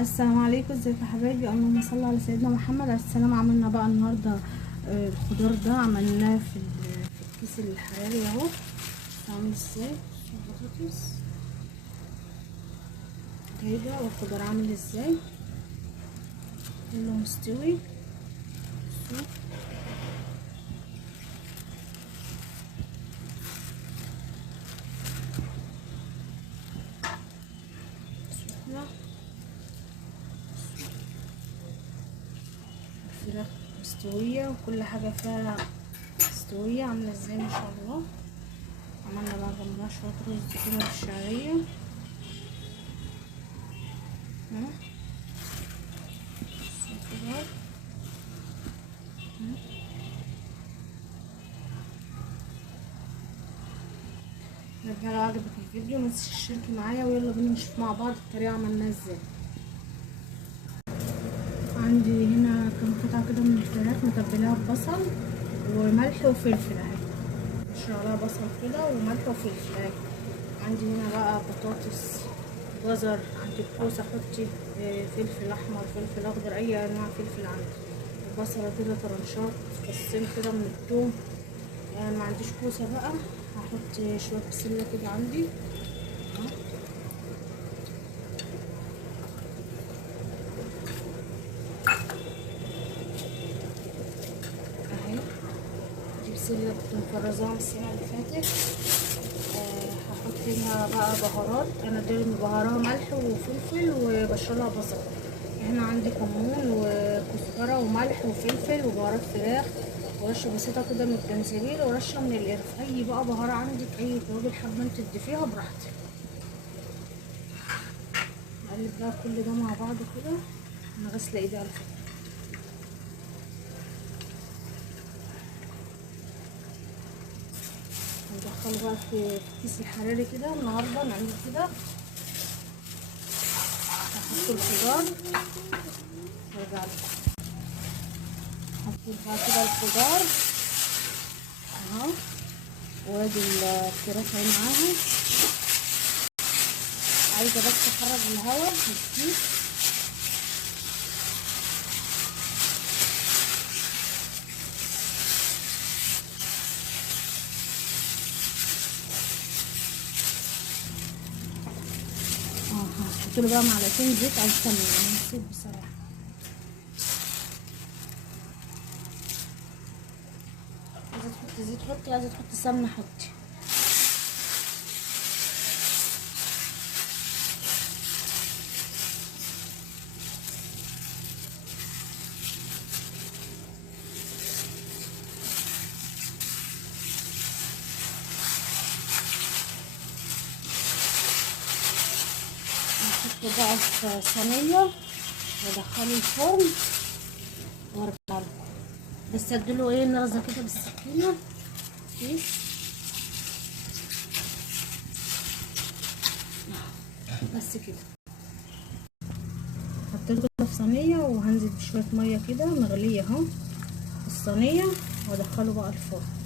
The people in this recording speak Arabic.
السلام عليكم، ازيكم يا حبايبي؟ اللهم صل على سيدنا محمد عليه السلام. عملنا بقى النهارده الخضار ده عملناه في الكيس الحراري اهو. عامل ازاي البطاطس جايبه والخضار عامل ازاي كله مستوي. الفراخ مستوية وكل حاجة فيها مستوية، عاملة ازاي ما شاء الله. عملنا بقى جنبها شوية رز كده بالشعرية. رجاله، لو عجبك الفيديو متنسيش تشتركي معايا، ويلا بينا نشوف مع بعض الطريقة عملناها ازاي. عندي هنا كام قطعة كده من الفراخ متبلاها ببصل وملح وفلفل اهي، بشر عليها بصل كده وملح وفلفل اهي. عندي هنا بقى بطاطس، جزر، عندي كوسة، حطي فلفل احمر، فلفل اخضر، اي انواع فلفل عندي. بصلة كده طرنشات، فصين كده من الثوم. ما عنديش كوسة بقى، هحط شوية بسلة كده عندي اهي. دي بسلة كنت مفرزاها من السنة اللي فاتت. هحط لها بقى بهارات، انا دي مبهراها ملح وفلفل وبشرلها بصل. هنا عندي كمون وكزبرة وملح وفلفل وبهارات فراخ ورشه بسيطه كده من الجنزبيل ورشه من القرفه. اي بقى بهاره عندك، اي توابل حابه انت تضيفيها براحتك. نقلب بقى كل ده مع بعض كده. انا غاسله ايدي على فكره. ندخله بقى في الكيس الحراري كده. النهارده نعمل كده، هحط الخضار وارجع لكم. حطيت بقى كده الخضار اهو، وادي الفراخ اهي معاها. عايزه بس اخرج الهواء من الكيس. هحط له بقى معلقتين زيت او سمنه، انا نسيت بصراحه. عايزه تحطي زيت حطي، عايزه تحطي سمنه حطي. احط بقى في صينيه وادخله الفرن وارجع له. بس اديله ايه، نرزه كده بالسكينه كيس بس كده. حطيته كده في صينيه وهنزل بشويه ميه كده مغليه اهو في الصينيه وادخله بقى الفرن.